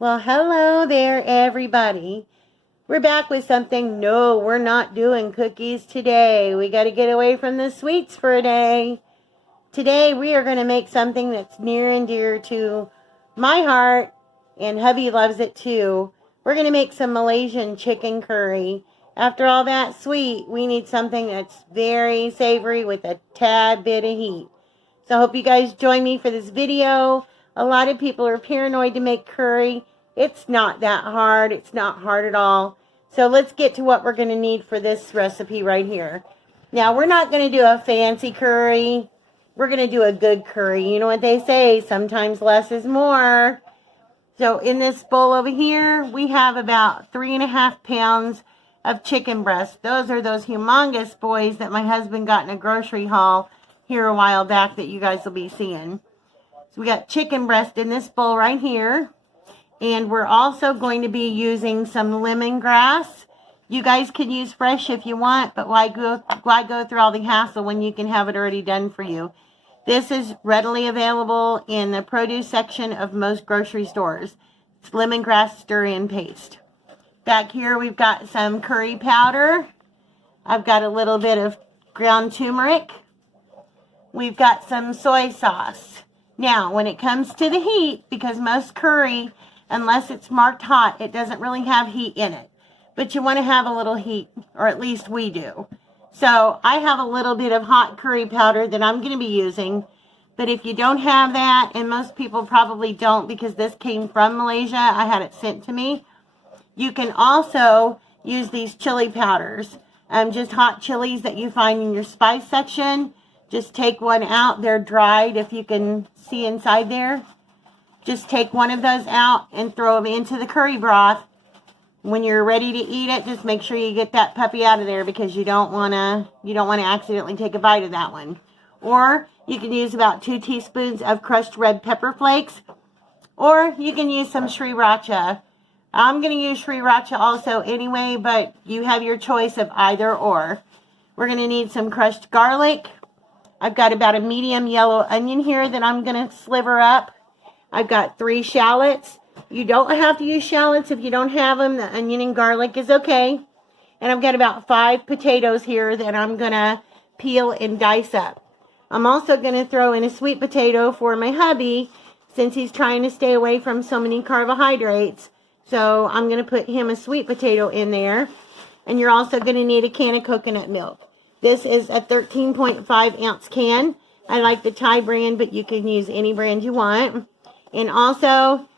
Well, hello there, everybody. We're back with something. No, we're not doing cookies today. We got to get away from the sweets for a day. Today, we are going to make something that's near and dear to my heart, and hubby loves it too. We're going to make some Malaysian chicken curry. After all that sweet, we need something that's very savory with a tad bit of heat. So I hope you guys join me for this video. A lot of people are paranoid to make curry. It's not that hard. It's not hard at all. So let's get to what we're going to need for this recipe right here. Now, we're not going to do a fancy curry. We're going to do a good curry. You know what they say, sometimes less is more. So in this bowl over here, we have about 3.5 pounds of chicken breast. Those are those humongous boys that my husband got in a grocery haul here a while back that you guys will be seeing. So we got chicken breast in this bowl right here. And we're also going to be using some lemongrass. You guys can use fresh if you want, but why go through all the hassle when you can have it already done for you? This is readily available in the produce section of most grocery stores. It's lemongrass stir-in paste. Back here we've got some curry powder. I've got a little bit of ground turmeric. We've got some soy sauce. Now, when it comes to the heat, because most curry, unless it's marked hot, it doesn't really have heat in it. But you want to have a little heat, or at least we do. So I have a little bit of hot curry powder that I'm going to be using. But if you don't have that, and most people probably don't because this came from Malaysia, I had it sent to me. You can also use these chili powders. Just hot chilies that you find in your spice section. Just take one out. They're dried if you can see inside there. Just take one of those out and throw them into the curry broth. When you're ready to eat it, just make sure you get that puppy out of there because you don't want to accidentally take a bite of that one. Or you can use about 2 teaspoons of crushed red pepper flakes, or you can use some sriracha. I'm going to use sriracha also anyway, but you have your choice of either or. We're going to need some crushed garlic. I've got about a medium yellow onion here that I'm going to sliver up. I've got 3 shallots. You don't have to use shallots if you don't have them. The onion and garlic is okay. And I've got about 5 potatoes here that I'm going to peel and dice up. I'm also going to throw in a sweet potato for my hubby since he's trying to stay away from so many carbohydrates. So I'm going to put him a sweet potato in there. And you're also going to need a can of coconut milk. This is a 13.5 ounce can. I like the Thai brand, but you can use any brand you want. And also,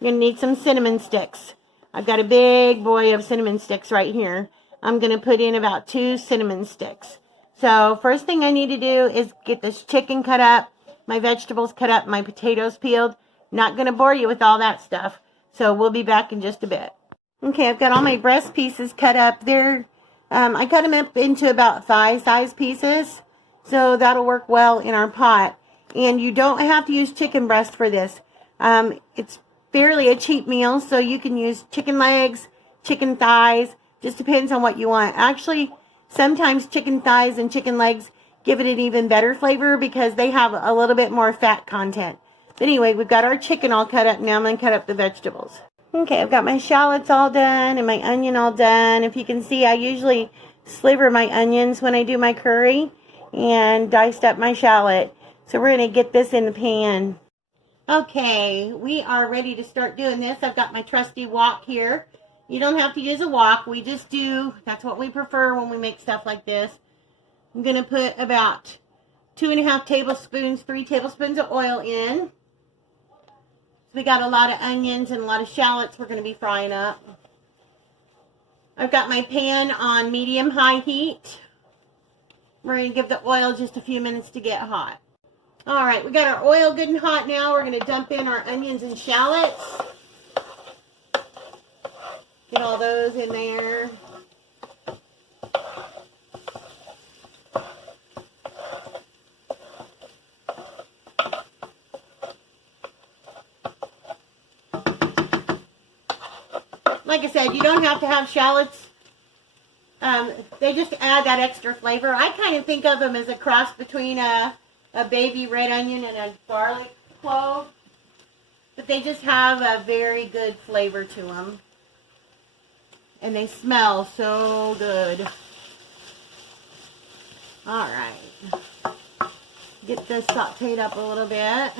you're going to need some cinnamon sticks. I've got a big boy of cinnamon sticks right here. I'm going to put in about 2 cinnamon sticks. So, first thing I need to do is get this chicken cut up, my vegetables cut up, my potatoes peeled. Not going to bore you with all that stuff. So, we'll be back in just a bit. Okay, I've got all my breast pieces cut up. I cut them up into about thigh-size pieces. So, that'll work well in our pot. And you don't have to use chicken breast for this. It's fairly a cheap meal, so you can use chicken legs, chicken thighs, just depends on what you want. Actually, sometimes chicken thighs and chicken legs give it an even better flavor because they have a little bit more fat content. But anyway, we've got our chicken all cut up. Now I'm going to cut up the vegetables. Okay, I've got my shallots all done and my onion all done. If you can see, I usually sliver my onions when I do my curry and diced up my shallot. So we're going to get this in the pan. Okay, we are ready to start doing this. I've got my trusty wok here. You don't have to use a wok. We just do. That's what we prefer when we make stuff like this. I'm going to put about 2.5 tablespoons, 3 tablespoons of oil in. We got a lot of onions and a lot of shallots we're going to be frying up. I've got my pan on medium-high heat. We're going to give the oil just a few minutes to get hot. All right, we got our oil good and hot now. We're going to dump in our onions and shallots. Get all those in there. Like I said, you don't have to have shallots. They just add that extra flavor. I kind of think of them as a cross between a baby red onion and a garlic clove. But they just have a very good flavor to them. And they smell so good. Alright. Get this sauteed up a little bit.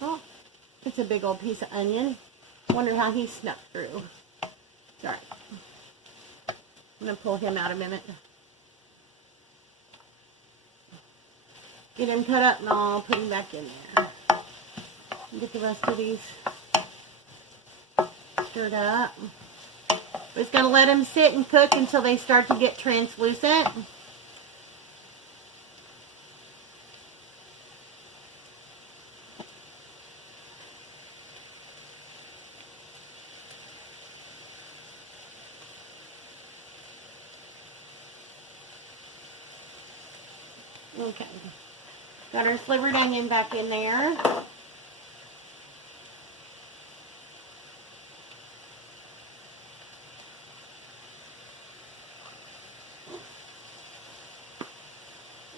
Oh, it's a big old piece of onion. Wonder how he snuck through. Sorry. I'm going to pull him out a minute. Get him cut up and I'll put him back in there. Get the rest of these stirred up. We're just going to let them sit and cook until they start to get translucent. Okay. Got our slivered onion back in there.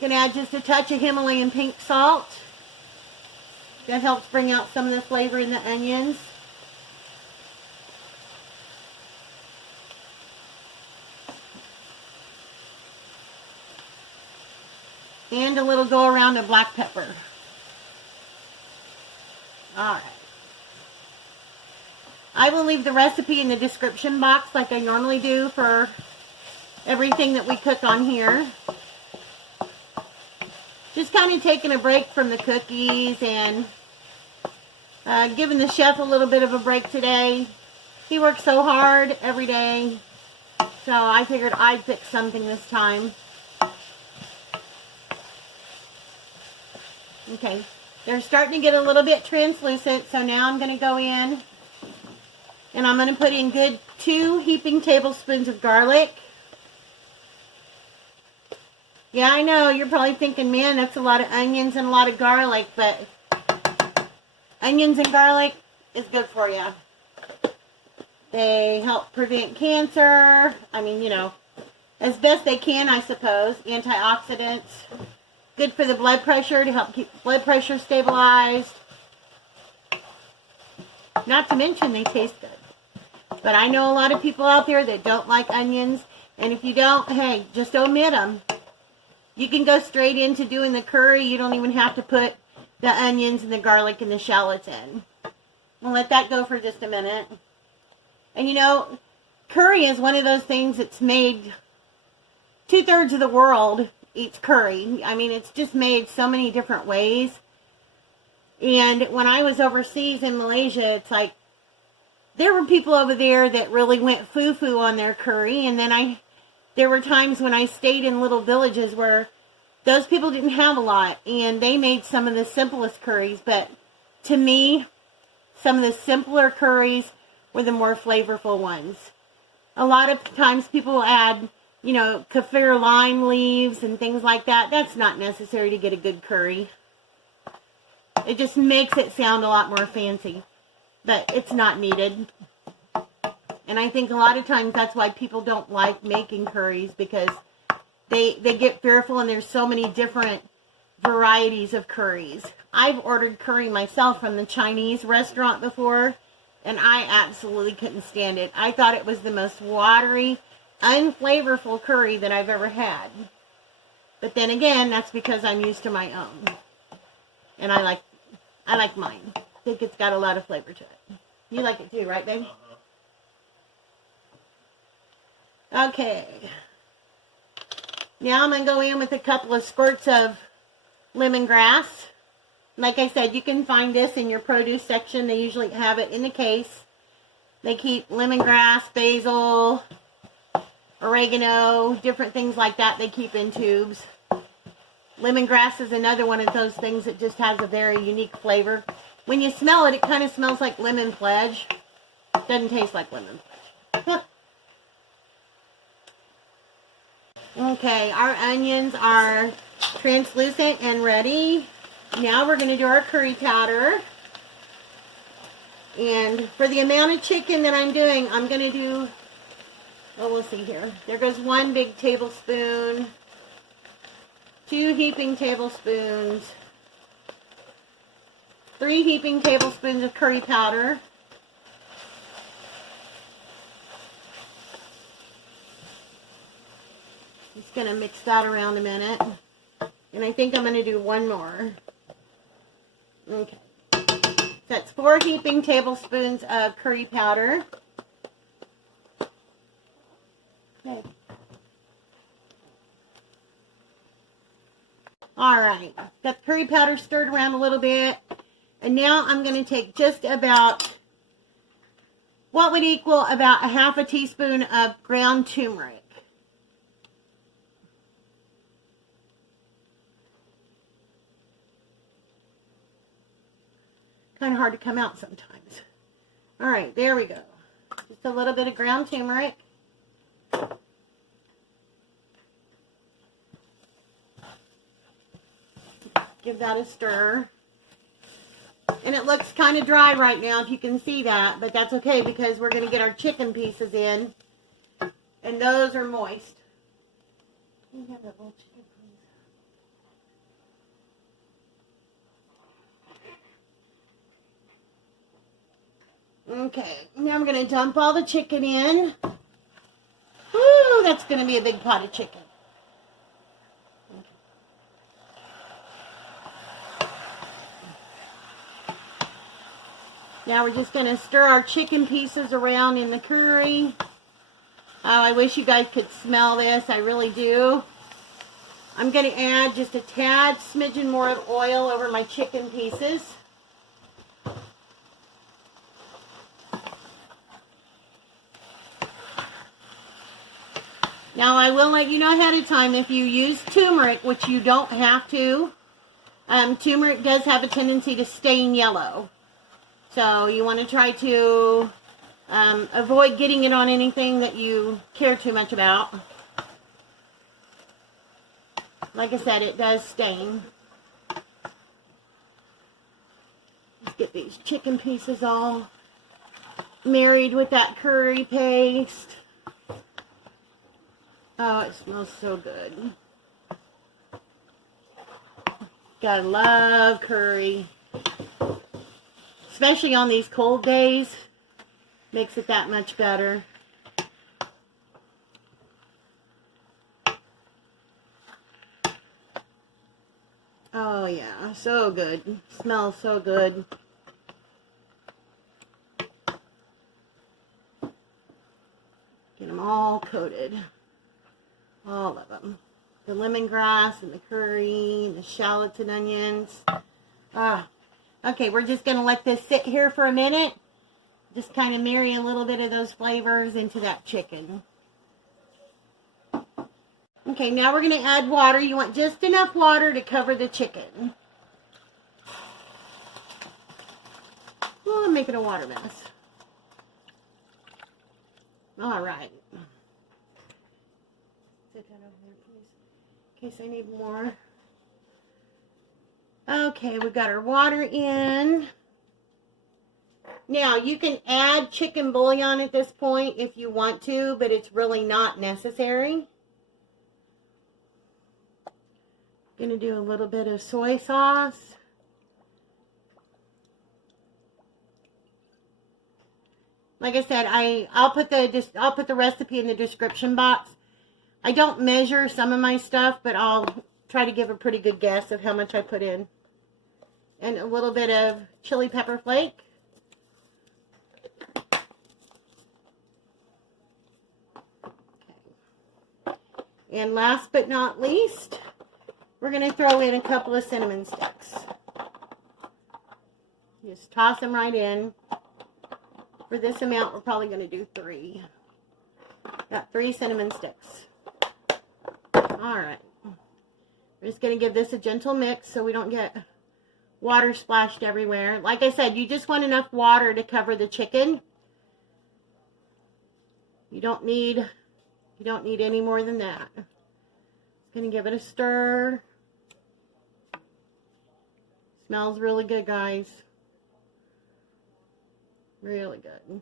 Gonna add just a touch of Himalayan pink salt. That helps bring out some of the flavor in the onions. And a little go around of black pepper. Alright. I will leave the recipe in the description box like I normally do for everything that we cook on here. Just kind of taking a break from the cookies and giving the chef a little bit of a break today. He works so hard every day. So I figured I'd fix something this time. Okay, they're starting to get a little bit translucent, so now I'm going to go in and I'm going to put in good 2 heaping tablespoons of garlic. Yeah, I know, you're probably thinking, man, that's a lot of onions and a lot of garlic, but onions and garlic is good for you. They help prevent cancer. I mean, you know, as best they can, I suppose. Antioxidants. Good for the blood pressure, to help keep blood pressure stabilized. Not to mention they taste good. But I know a lot of people out there that don't like onions. And if you don't, hey, just omit them. You can go straight into doing the curry. You don't even have to put the onions and the garlic and the shallots in. We'll let that go for just a minute. And you know, curry is one of those things that's made 2/3 of the world eats curry. I mean, it's just made so many different ways. And when I was overseas in Malaysia, it's like there were people over there that really went foo-foo on their curry. And then there were times when I stayed in little villages where those people didn't have a lot. And they made some of the simplest curries. But to me, some of the simpler curries were the more flavorful ones. A lot of times people add, you know, kaffir lime leaves and things like that. That's not necessary to get a good curry. It just makes it sound a lot more fancy. But it's not needed. And I think a lot of times that's why people don't like making curries, because they get fearful and there's so many different varieties of curries. I've ordered curry myself from the Chinese restaurant before, and I absolutely couldn't stand it. I thought it was the most watery, unflavorful curry that I've ever had. But then again, that's because I'm used to my own. And I like mine. I think it's got a lot of flavor to it. You like it too, right, babe? Okay. Now I'm going to go in with a couple of squirts of lemongrass. Like I said, you can find this in your produce section. They usually have it in the case. They keep lemongrass, basil, oregano, different things like that they keep in tubes. Lemongrass is another one of those things that just has a very unique flavor. When you smell it, it kind of smells like lemon pledge. Doesn't taste like lemon pledge. Okay, our onions are translucent and ready. Now we're going to do our curry powder. And for the amount of chicken that I'm doing, I'm going to do, well, we'll see here. There goes 1 big tablespoon. 2 heaping tablespoons, 3 heaping tablespoons of curry powder, just going to mix that around a minute, and I think I'm going to do one more. Okay, that's 4 heaping tablespoons of curry powder. Okay. Alright, got the curry powder stirred around a little bit. And now I'm going to take just about what would equal about a half a teaspoon of ground turmeric. Kind of hard to come out sometimes. Alright, there we go. Just a little bit of ground turmeric. Give that a stir. And it looks kind of dry right now, if you can see that, but that's okay because we're going to get our chicken pieces in, and those are moist. Can you have that little chicken, please? Okay, now I'm going to dump all the chicken in. Woo, that's going to be a big pot of chicken. Now we're just going to stir our chicken pieces around in the curry. Oh, I wish you guys could smell this. I really do. I'm going to add just a tad smidgen more of oil over my chicken pieces. Now I will let you know ahead of time if you use turmeric, which you don't have to. Turmeric does have a tendency to stain yellow. So you want to try to avoid getting it on anything that you care too much about. Like I said, it does stain. Let's get these chicken pieces all married with that curry paste. Oh, it smells so good. Gotta love curry. Especially on these cold days, makes it that much better. Oh yeah, so good. Smells so good. Get them all coated. All of them. The lemongrass and the curry and the shallots and onions. Okay, we're just going to let this sit here for a minute. Just kind of marry a little bit of those flavors into that chicken. Okay, now we're going to add water. You want just enough water to cover the chicken. Oh, I'm making a water mess. All right. Sit that over there, please, in case I need more. Okay, we've got our water in. Now, you can add chicken bouillon at this point if you want to, but it's really not necessary. Going to do a little bit of soy sauce. Like I said, I'll put the recipe in the description box. I don't measure some of my stuff, but I'll try to give a pretty good guess of how much I put in. And a little bit of chili pepper flake. Okay. And last but not least, we're going to throw in a couple of cinnamon sticks. Just toss them right in. For this amount, we're probably going to do 3. Got 3 cinnamon sticks. Alright. We're just going to give this a gentle mix so we don't get water splashed everywhere. Like I said, you just want enough water to cover the chicken. You don't need any more than that. Just going to give it a stir. Smells really good, guys. Really good.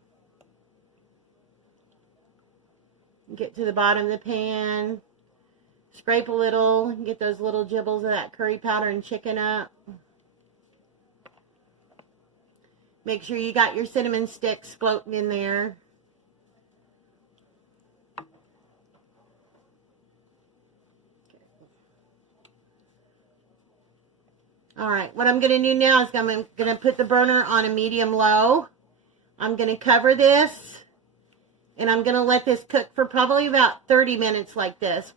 Get to the bottom of the pan. Scrape a little, get those little gibbles of that curry powder and chicken up. Make sure you got your cinnamon sticks floating in there. All right, what I'm going to do now is I'm going to put the burner on a medium-low. I'm going to cover this, and I'm going to let this cook for probably about 30 minutes like this.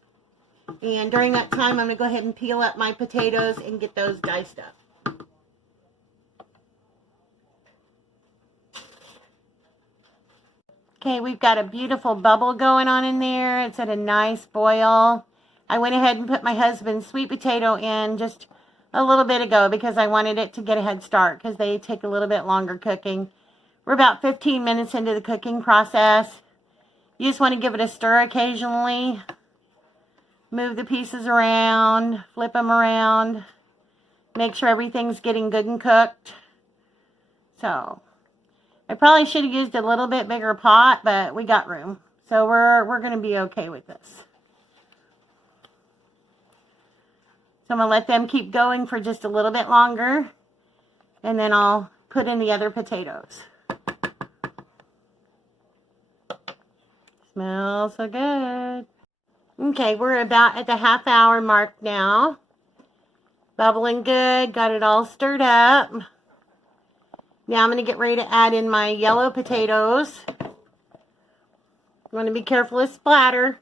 And during that time, I'm going to go ahead and peel up my potatoes and get those diced up. Okay, we've got a beautiful bubble going on in there. It's at a nice boil. I went ahead and put my husband's sweet potato in just a little bit ago because I wanted it to get a head start because they take a little bit longer cooking. We're about 15 minutes into the cooking process. You just want to give it a stir occasionally. Move the pieces around, flip them around. Make sure everything's getting good and cooked. So, I probably should have used a little bit bigger pot, but we got room. So we're going to be okay with this. So I'm going to let them keep going for just a little bit longer. And then I'll put in the other potatoes. Smells so good. Okay, we're about at the half-hour mark now. Bubbling good. Got it all stirred up. Now I'm going to get ready to add in my yellow potatoes. You want to be careful of splatter,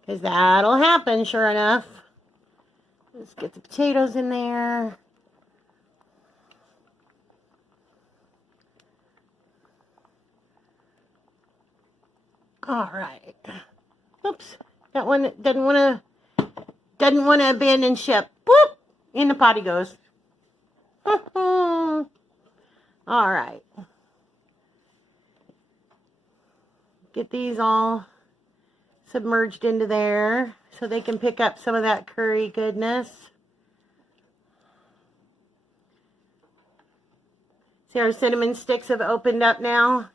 because that'll happen sure enough. Let's get the potatoes in there. All right. Oops. That one doesn't want to abandon ship. Whoop! In the pot he goes. All right. Get these all submerged into there so they can pick up some of that curry goodness. See, our cinnamon sticks have opened up now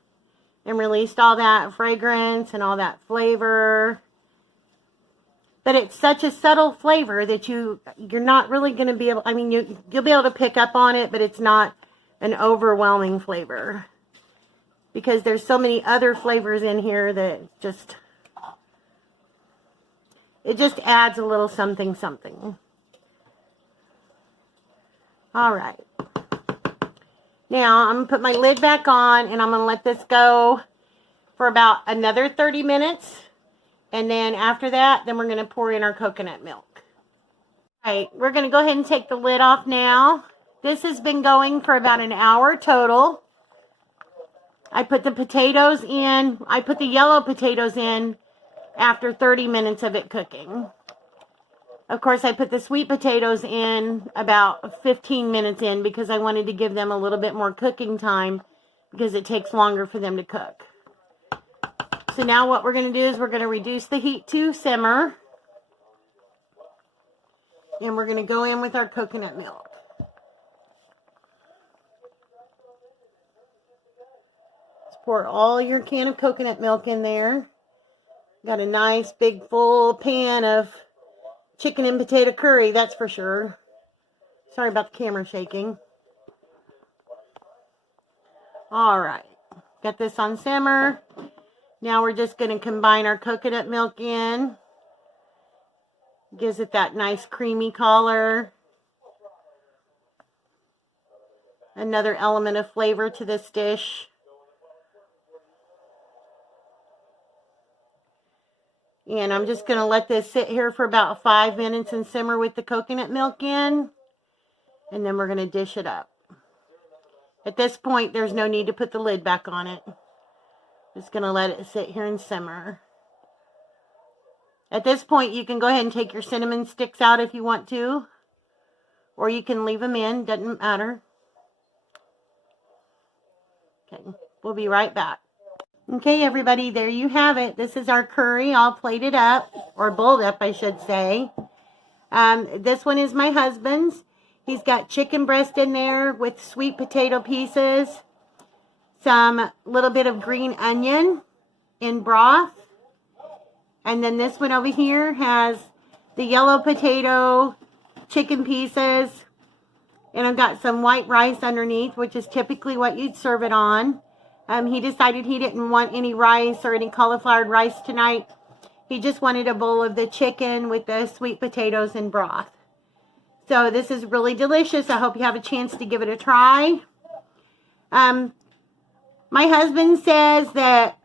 and released all that fragrance and all that flavor. But it's such a subtle flavor that you're not really going to be able, I mean, you'll be able to pick up on it, but it's not an overwhelming flavor. Because there's so many other flavors in here that it just adds a little something, something. All right. Now, I'm going to put my lid back on, and I'm going to let this go for about another 30 minutes. And then after that, then we're going to pour in our coconut milk. All right, we're going to go ahead and take the lid off now. This has been going for about an hour total. I put the potatoes in. I put the yellow potatoes in after 30 minutes of it cooking. Of course, I put the sweet potatoes in about 15 minutes in because I wanted to give them a little bit more cooking time because it takes longer for them to cook. So now what we're going to do is we're going to reduce the heat to simmer. And we're going to go in with our coconut milk. Pour all your can of coconut milk in there. Got a nice big full pan of chicken and potato curry, that's for sure. Sorry about the camera shaking. All right, got this on simmer. Now we're just going to combine our coconut milk in. Gives it that nice creamy color. Another element of flavor to this dish. And I'm just going to let this sit here for about 5 minutes and simmer with the coconut milk in. And then we're going to dish it up. At this point, there's no need to put the lid back on it. Just going to let it sit here and simmer. At this point, you can go ahead and take your cinnamon sticks out if you want to. Or you can leave them in. Doesn't matter. Okay, we'll be right back. Okay, everybody, there you have it. This is our curry all plated up, or bowled up, I should say. This one is my husband's. He's got chicken breast in there with sweet potato pieces, some little bit of green onion in broth. And then this one over here has the yellow potato chicken pieces. And I've got some white rice underneath, which is typically what you'd serve it on. He decided he didn't want any rice or any cauliflower rice tonight. He just wanted a bowl of the chicken with the sweet potatoes and broth. So this is really delicious. I hope you have a chance to give it a try. My husband says that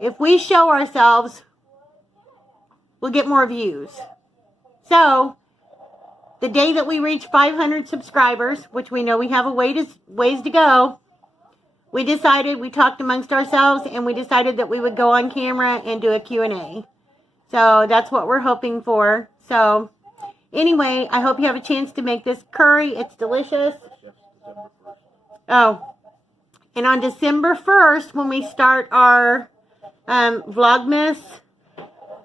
if we show ourselves, we'll get more views. So the day that we reach 500 subscribers, which we know we have a ways to go, we talked amongst ourselves, and we decided that we would go on camera and do a Q&A. So that's what we're hoping for. So anyway, I hope you have a chance to make this curry. It's delicious. Oh, and on December 1st, when we start our Vlogmas,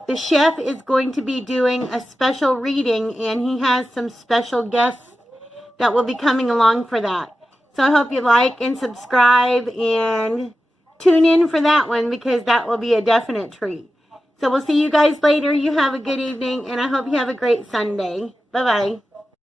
the chef is going to be doing a special reading, and he has some special guests that will be coming along for that. So I hope you like and subscribe and tune in for that one, because that will be a definite treat. So we'll see you guys later. You have a good evening, and I hope you have a great Sunday. Bye-bye.